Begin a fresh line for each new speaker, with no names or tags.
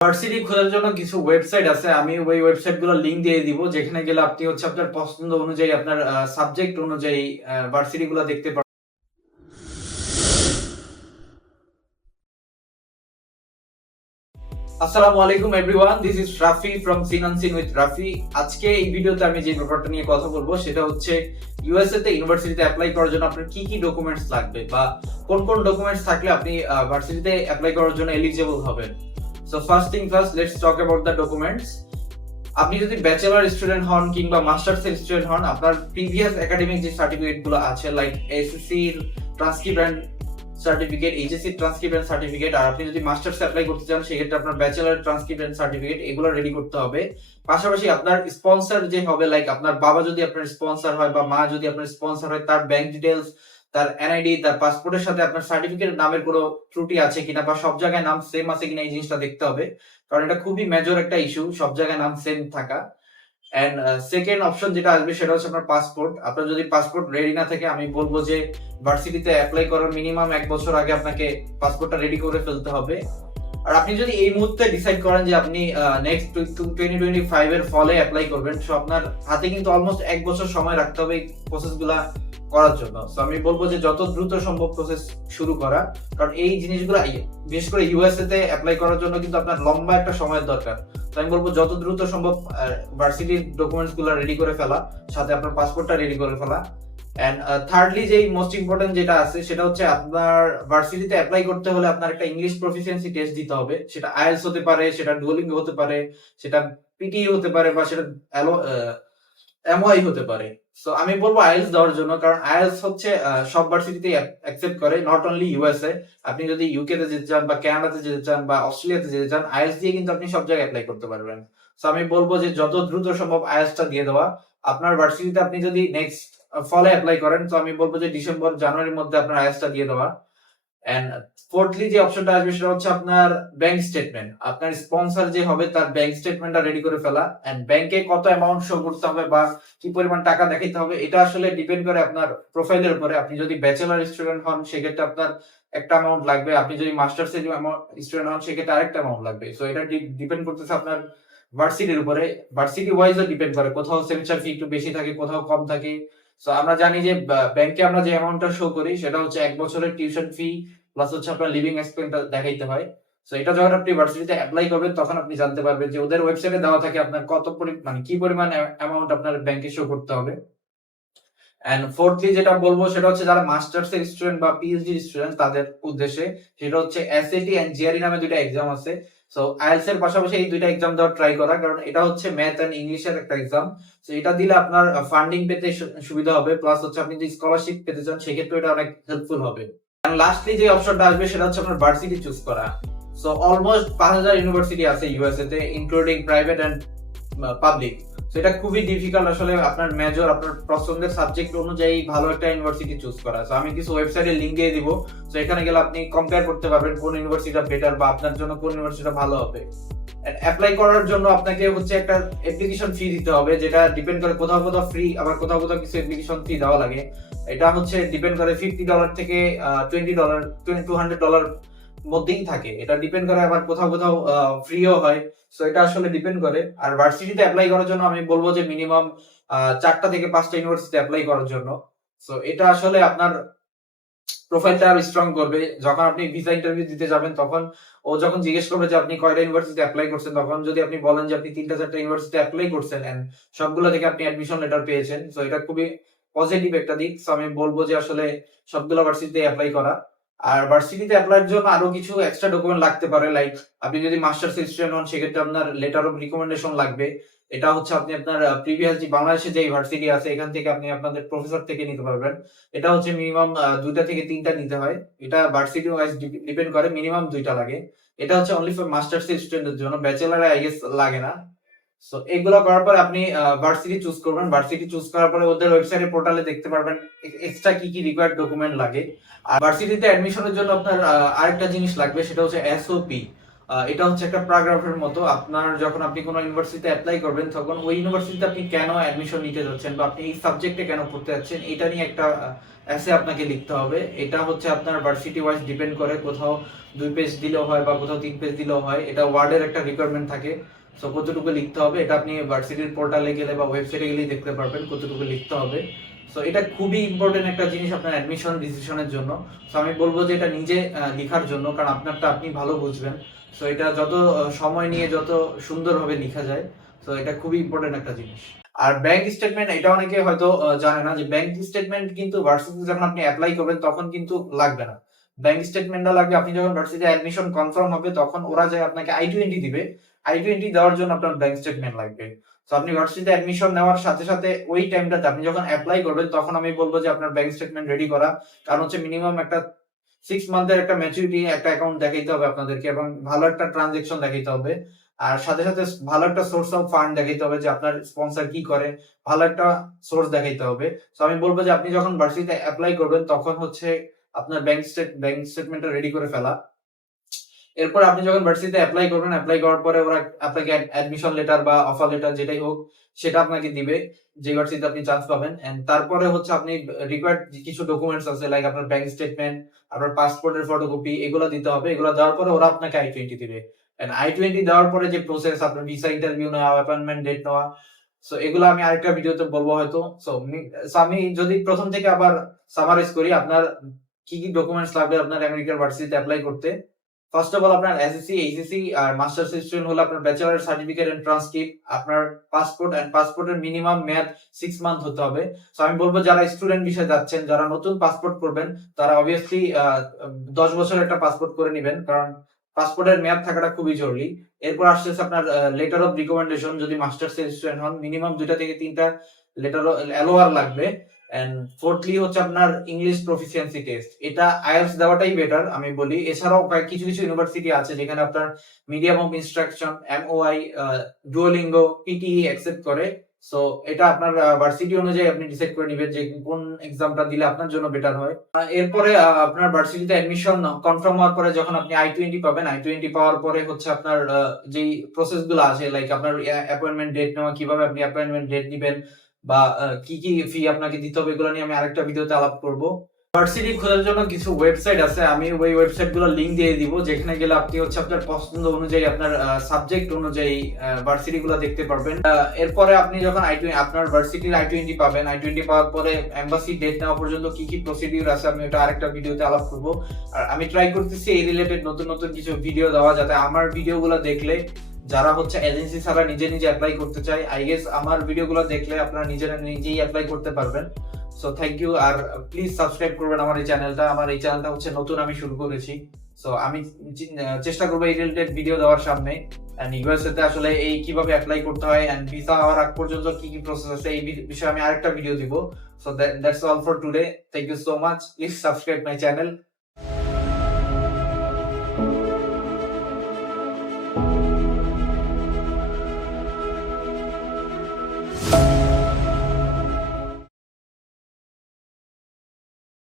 Varsity খোঁজার জন্য কিছু ওয়েবসাইট আছে, আমি ওই ওয়েবসাইটগুলো লিঙ্ক দিয়ে দিব, যেখানে গেলে আপনি হচ্ছে আপনার পছন্দ অনুযায়ী, আপনার সাবজেক্ট অনুযায়ী ভার্সিটি গুলো দেখতে পারবেন। আসসালামু আলাইকুম everyone this is Rafi from সিনানসিন with Rafi আজকে এই ভিডিওতে আমি যে ব্যাপারটা নিয়ে কথা বলব, সেটা হচ্ছে ইউএসএ তে ইউনিভার্সিটিতে অ্যাপ্লাই করার জন্য আপনার কি কি ডকুমেন্টস লাগবে বা কোন কোন ডকুমেন্টস থাকলে আপনি ভার্সিটিতে অ্যাপ্লাই করার জন্য এলিজিবল হবেন। So first thing first let's talk about the documents আপনি যদি ব্যাচেলার স্টুডেন্ট হন কিংবা মাস্টার্স এর স্টুডেন্ট হন, আপনার প্রিভিয়াস একাডেমিক যে সার্টিফিকেটগুলো আছে like SSC transcript certificate HSC transcript certificate আর আপনি যদি মাস্টার্স অ্যাপ্লাই করতে চান, সেক্ষেত্রে আপনার ব্যাচেলার ট্রান্সক্রিপ্ট সার্টিফিকেট এগুলো রেডি করতে হবে। পাশাপাশি আপনার স্পন্সর যে হবে লাইক আপনার বাবা যদি আপনার স্পন্সর হয় বা মা যদি আপনার স্পন্সর হয়, তার ব্যাংক ডিটেলস তার এনআইডি তার পাসপোর্টের সাথে আপনার সার্টিফিকেট নামের কোনো ত্রুটি আছে কিনা বা সব জায়গায় নাম সেম আছে কিনা এই জিনিসটা দেখতে হবে। কারণ এটা খুবই মেজর একটা ইস্যু সব জায়গায় নাম সেম থাকা। এন্ড সেকেন্ড অপশন যেটা আসবে সেটা হচ্ছে আপনার পাসপোর্ট আপনার যদি পাসপোর্ট রেডি না থাকে, আমি বলব যে ভার্সিটিতে অ্যাপ্লাই করার মিনিমাম এক বছর আগে আপনাকে পাসপোর্টটা রেডি করে ফেলতে হবে। আর আপনি যদি এই মুহূর্তে ডিসাইড করেন যে আপনি নেক্সট টোয়েন্টি টোয়েন্টি ফাইভ এর ফলে অ্যাপ্লাই করবেন সো আপনার হাতে কিন্তু অলমোস্ট এক বছর সময় রাখতে হবে এই প্রসেসগুলা করার জন্য। সো আমি বলব যে যত দ্রুত সম্ভব প্রসেস শুরু করা, কারণ এই জিনিসগুলো, বিশেষ করে ইউএসএ তে অ্যাপ্লাই করার জন্য কিন্তু আপনার লম্বা একটা সময়ের দরকার। আমি বলব যত দ্রুত সম্ভব ভার্সিটির ডকুমেন্টসগুলো রেডি করে ফেলা, সাথে আপনার পাসপোর্টটা রেডি করে ফেলা। এন্ড থার্ডলি যেই মোস্ট ইম্পর্টেন্ট যেটা আছে, সেটা হচ্ছে আপনার ভার্সিটিতে অ্যাপ্লাই করতে হলে আপনার একটা ইংলিশ প্রফিসিয়েন্সি টেস্ট দিতে হবে। সেটা আইএলস হতে পারে, সেটা ডুয়েলিং হতে পারে, সেটা পিটি হতে পারে বা সেটা এমওয়াই হতে পারে। সো আমি বলব আইএলস দেওয়ার জন্য, কারণ আইএলস হচ্ছে সব ভার্সিটিতে অ্যাকসেপ্ট করে নট অনলি ইউএসএ আপনি যদি ইউকে তে যেতে চান বা কানাডাতে যেতে চান বা অস্ট্রেলিয়াতে যেতে চান, আইএলস দিয়ে কিন্তু আপনি সব জায়গায় অ্যাপ্লাই করতে পারবেন। সো আমি বলব যে যত দ্রুত সম্ভব আইএলসটা দিয়ে দেওয়া। আপনার ভার্সিটিতে আপনি যদি নেক্সট ফলে অ্যাপ্লাই করেন, তো আমি বলব যে ডিসেম্বর জানুয়ারির মধ্যে আপনার আইএলসটা দিয়ে দেওয়া। ফোর্থলি যে অপশনটা আসবে সেটা হচ্ছে আপনার ব্যাংক স্টেটমেন্ট আপনার স্পন্সর যে হবে তার ব্যাংক স্টেটমেন্টটা রেডি করে ফেলা। এন্ড ব্যাংকে কত অ্যামাউন্ট শো করতে হবে বা কি পরিমাণ টাকা দেখাইতে হবে, এটা আসলে ডিপেন্ড করে আপনার প্রোফাইলের উপরে। আপনি যদি ব্যাচেলার স্টুডেন্ট হন, সেক্ষেত্রে আপনার একটা অ্যামাউন্ট লাগবে। আপনি যদি মাস্টার্স স্টুডেন্ট হন, সেক্ষেত্রে আরেকটা অ্যামাউন্ট লাগবে। সো এটা ডিপেন্ড করতেছে আপনার ভার্সিটির উপরে। ভার্সিটি ওয়াইজও ডিপেন্ড করে। কোথাও সেমিস্টার ফি একটু বেশি থাকে, কোথাও কম থাকে। সো আমরা জানি যে ব্যাংকে আমরা যে অ্যামাউন্টটা শো করি, সেটা হচ্ছে এক বছরের টিউশন ফি প্লাস হচ্ছে আপনার লিভিং এক্সপেন্সটা দেখাইতে হয়। সো এটা যখন আপনি ভার্সিটিতে অ্যাপ্লাই করবেন, তখন আপনি জানতে পারবেন যে, ওদের ওয়েবসাইটে দেওয়া থাকে আপনার কত মানে কি পরিমাণ অ্যামাউন্ট আপনার ব্যাংকে শো করতে হবে। এন্ড ফোর্থলি যেটা বলব, সেটা হচ্ছে যারা মাস্টার্স এর স্টুডেন্ট বা পিএইচডি স্টুডেন্ট তাদের উদ্দেশ্যে, সেটা হচ্ছে এসএটি এন্ড জিআরই নামে দুইটা এক্সাম আছে। সো আইএলস এর পাশাপাশি এই দুইটা এক্সাম দেওয়ার ট্রাই করা, কারণ এটা হচ্ছে ম্যাথ এন্ড ইংলিশের একটা এক্সাম সো এটা দিলে আপনার ফান্ডিং পেতে সুবিধা হবে প্লাস হচ্ছে আপনি যে স্কলারশিপ পেতে চান, সেক্ষেত্রে এটা অনেক হেল্পফুল হবে। এন্ড লাস্টলি যে অপশনটা আসবে, সেটা হচ্ছে আপনার ভার্সিটি চুজ করা। সো অলমোস্ট পাঁচ হাজার ইউনিভার্সিটি আছে ইউএসএ তে ইনক্লুডিং প্রাইভেট এন্ড পাবলিক এটা খুবই ডিফিকাল্ট আসলে আপনার মেজর আপনার পছন্দের সাবজেক্ট অনুযায়ী ভালো একটা ইউনিভার্সিটি চুজ করা। সো আমি কিছু ওয়েবসাইটে লিঙ্ক দিয়ে দিব। তো এখানে গেলে আপনি কম্পেয়ার করতে পারবেন কোন ইউনিভার্সিটিটা বেটার বা আপনার জন্য কোন ইউনিভার্সিটিটা ভালো হবে। অ্যাপ্লাই করার জন্য আপনাকে হচ্ছে একটা অ্যাপ্লিকেশন ফি দিতে হবে, যেটা ডিপেন্ড করে কোথাও কোথাও ফ্রি আবার কোথাও কোথাও কিছু অ্যাপ্লিকেশন ফি দেওয়া লাগে। এটা হচ্ছে ডিপেন্ড করে ফিফটি ডলার থেকে twenty dollar twenty to hundred dollar মধ্যেই থাকে। এটা ডিপেন্ড করে আবার কোথাও কোথাও ফ্রিও হয়। সো এটা আসলে ডিপেন্ড করে। আর ভার্সিটিতে অ্যাপ্লাই করার জন্য আমি বলব যে মিনিমাম চারটা থেকে পাঁচটা ইউনিভার্সিটি অ্যাপ্লাই করার জন্য। সো এটা আসলে আপনার প্রোফাইলটা আরও স্ট্রং করবে। যখন আপনি ভিসা ইন্টারভিউ দিতে যাবেন, তখন ও যখন জিজ্ঞেস করবে যে, আপনি কয়টা ইউনিভার্সিটি অ্যাপ্লাই করছেন? তখন যদি আপনি বলেন যে, আপনি তিনটা, চারটা ইউনিভার্সিটি অ্যাপ্লাই করছেন এন্ড সবগুলো থেকে আপনি অ্যাডমিশন লেটার পেয়েছেন। সো এটা খুবই পজিটিভ একটা দিক। সো আমি বলব যে, আসলে সবগুলো ভার্সিটিতে অ্যাপ্লাই করা। আর ভার্সিটিতে অ্যাপ্লাইয়ের জন্য আরও কিছু এক্সট্রা ডকুমেন্ট লাগতে পারে লাইক আপনি যদি মাস্টার্স স্টুডেন্ট হন, সেক্ষেত্রে আপনার লেটার অফ রিকমেন্ডেশন লাগবে। এটা হচ্ছে আপনি আপনার প্রিভিয়াস যে বাংলাদেশে যে ভার্সিটি আছে, এখান থেকে আপনি আপনাদের প্রফেসর থেকে নিতে পারবেন। এটা হচ্ছে মিনিমাম দুইটা থেকে তিনটা নিতে হয়। এটা ভার্সিটি ওয়াইজ ডিপেন্ড করে মিনিমাম দুইটা লাগে। এটা হচ্ছে অনলি ফর মাস্টার্স স্টুডেন্টের জন্য। ব্যাচেলারে আই গেস লাগে না। সো এগুলো করার পর আপনি ভার্সিটি চুজ করবেন। ভার্সিটি চুজ করার পরে ওদের ওয়েবসাইটে পোর্টালে দেখতে পারবেন এক্সট্রা কি কি রিকোয়ার্ড ডকুমেন্ট লাগে। আর ভার্সিটিতে অ্যাডমিশনের জন্য আপনার আরেকটা জিনিস লাগবে, সেটা হচ্ছে এসওপি এটা হচ্ছে একটা প্যারাগ্রাফের মতো। আপনার যখন আপনি কোনো ইউনিভার্সিটিতে অ্যাপ্লাই করবেন, তখন ওই ইউনিভার্সিটিতে আপনি কেন অ্যাডমিশন নিতে যাচ্ছেন বা আপনি এই সাবজেক্টে কেন পড়তে যাচ্ছেন, এটা নিয়ে একটা এসে আপনাকে লিখতে হবে। এটা হচ্ছে আপনার ভার্সিটি ওয়াইজ ডিপেন্ড করে কোথাও দুই পেজ দিলেও হয় বা কোথাও তিন পেজ দিলেও হয়। এটা ওয়ার্ডের একটা রিকোয়ারমেন্ট থাকে। সো কতটুকু লিখতে হবে, এটা আপনি ভার্সিটির পোর্টালে গেলে বা ওয়েবসাইটে গেলেই দেখতে পারবেন, কতটুকু লিখতে হবে। সো এটা খুবই ইম্পর্টেন্ট একটা জিনিস আপনার অ্যাডমিশন ডিসিশনের জন্য। সো আমি বলব যে এটা নিজে লেখার জন্য, কারণ আপনারটা আপনি ভালো বুঝবেন। সো এটা যত সময় নিয়ে যত সুন্দরভাবে লেখা যায় সো এটা খুবই ইম্পর্টেন্ট একটা জিনিস। আর ব্যাংক স্টেটমেন্ট এটা অনেকে হয়তো জানে না যে ব্যাংক স্টেটমেন্ট কিন্তু ভার্সিটি যখন আপনি অ্যাপ্লাই করবেন, তখন কিন্তু লাগবে না। ব্যাংক স্টেটমেন্টটা লাগবে, আপনি যখন ভার্সিটি অ্যাডমিশন কনফার্ম হবে, তখন ওরা যায় আপনাকে আই টোয়েন্টি দিবে। আই টোয়েন্টি দেওয়ার জন্য আপনার ব্যাংক স্টেটমেন্ট লাগবে। তো আপনি ভার্সিটিতে অ্যাডমিশন নেওয়ার সাথে সাথে ওই টাইমটাতে আপনি যখন অ্যাপ্লাই করবেন, তখন আমি বলব যে আপনার ব্যাংক স্টেটমেন্ট রেডি করা। কারণ হচ্ছে মিনিমাম একটা সিক্স মান্থের একটা ম্যাচুরিটি একটা অ্যাকাউন্ট দেখাইতে হবে আপনাদেরকে এবং ভালো একটা ট্রানজেকশন দেখাইতে হবে। আর সাথে সাথে ভালো একটা সোর্স অফ ফান্ড দেখাইতে হবে যে আপনার স্পন্সর কি করে, ভালো একটা সোর্স দেখাইতে হবে। তো আমি বলব যে আপনি যখন ভার্সিটিতে অ্যাপ্লাই করবেন, তখন হচ্ছে আপনার ব্যাংক স্টেট ব্যাংক স্টেটমেন্টটা রেডি করে ফেলা। এরপর আপনি যখন ভার্সিটিতে অ্যাপ্লাই করবেন অ্যাপ্লাই করার পরে ওরা আপনাকে অ্যাডমিশন লেটার বা অফার লেটার যেটাই হোক, সেটা আপনাকে দিবে। যে ভার্সিটিতে আপনি চান্স পাবেন। এন্ড তারপরে হচ্ছে আপনি রিকোয়ার্ড কিছু ডকুমেন্টস আছে লাইক আপনার ব্যাংক স্টেটমেন্ট আপনার পাসপোর্টের ফটোকপি এগুলো দিতে হবে। এগুলো দেওয়ার পরে ওরা আপনাকে আই টোয়েন্টি দিবে। এন্ড আই টোয়েন্টি দেওয়ার পরে যে প্রসেস আপনার ভিসা ইন্টারভিউ নেওয়া অ্যাপয়েন্টমেন্ট ডেট নেওয়া সো এগুলো আমি আরেকটা ভিডিওতে বলব হয়তো। সো আমি যদি প্রথম থেকে আবার সামারাইজ করি, আপনার কি কি ডকুমেন্টস লাগবে আপনার আমেরিকার ভার্সিটিতে অ্যাপ্লাই করতে ফার্স্ট অফ অল আপনার এসএসসি এইচএসসি আর মাস্টার্স স্টুডেন্ট হলো আপনার ব্যাচেলার সার্টিফিকেট এন্ড ট্রান্সক্রিপ্ট আপনার পাসপোর্ট এন্ড পাসপোর্টের মিনিমাম মেয়াদ সিক্স মান্থ হতে হবে। সো আমি বলব যারা স্টুডেন্ট বিষয়ে যাচ্ছেন, যারা নতুন পাসপোর্ট করবেন, তারা অবভিয়াসলি দশ বছরের একটা পাসপোর্ট করে নেবেন, কারণ পাসপোর্টের মেয়াদ থাকাটা খুবই জরুরি। এরপর আসতেছে আপনার লেটার অফ রিকমেন্ডেশন যদি মাস্টার্স স্টুডেন্ট হন মিনিমাম দুইটা থেকে তিনটা লেটার এলোয়ার লাগবে। এন্ড ফোর্থলি হচ্ছে আপনার ইংলিশ প্রফিসিয়েন্সি টেস্ট এটা আইএলস দেওয়াটাই বেটার আমি বলি। এছাড়াও কিছু কিছু ইউনিভার্সিটি আছে যেখানে আপনার medium of instruction MOI Duolingo PTE accept করে। সো এটা আপনার ভার্সিটি অনুযায়ী আপনি ডিসাইড করে নেবেন যে কোন এক্সামটা দিলে আপনার জন্য বেটার হয়। এরপরে আপনার ভার্সিটিতে অ্যাডমিশন কনফার্ম হওয়ার পরে যখন আপনি আই টোয়েন্টি পাবেন আই টোয়েন্টি পাওয়ার পরে হচ্ছে আপনার যেই প্রসেসগুলো আছে লাইক আপনার অ্যাপয়েন্টমেন্ট ডেট নেওয়া, কীভাবে আপনি অ্যাপয়েন্টমেন্ট ডেট দিবেন বা কি কি ফি আপনাকে দিতে হবে এগুলো নিয়ে আমি আরেকটা ভিডিওতে আলাপ করব। ভার্সিটি খোঁজার জন্য কিছু ওয়েবসাইট আছে, আমি ওই ওয়েবসাইটগুলো লিঙ্ক দিয়ে দিব, যেখানে গেলে আপনি হচ্ছে আপনার পছন্দ অনুযায়ী আপনার সাবজেক্ট অনুযায়ী ভার্সিটি গুলো দেখতে পারবেন। এরপরে আপনি যখন আই আপনার ভার্সিটির আই টোয়েন্টি পাবেন। আই টোয়েন্টি পাওয়ার পরে এম্বাসি ডেট নেওয়া পর্যন্ত কি কি প্রসিডিউর আছে আমি ওটা আরেকটা ভিডিওতে আলাপ করব। আর আমি ট্রাই করতেছি এই রিলেটেড নতুন নতুন কিছু ভিডিও দেওয়া, যাতে আমার ভিডিওগুলো দেখলে যারা হচ্ছে এজেন্সি ছাড়া নিজে নিজে অ্যাপ্লাই করতে চায় আই গেস আমার ভিডিওগুলো দেখলে আপনারা নিজেরা নিজেই অ্যাপ্লাই করতে পারবেন। সো থ্যাংক ইউ আর প্লিজ সাবস্ক্রাইব করবেন আমার এই চ্যানেলটা আমার এই চ্যানেলটা হচ্ছে নতুন, আমি শুরু করেছি। সো আমি চেষ্টা করব এই রিলেটেড ভিডিও দেওয়ার সামনে। এন্ড ইউএসএ তে আসলে এই কীভাবে অ্যাপ্লাই করতে হয় এন্ড ভিসা হওয়ার আগ পর্যন্ত কি কি প্রসেস আছে, এই বিষয়ে আমি আরেকটা ভিডিও দিব। So that's all for today thank you so much please subscribe my channel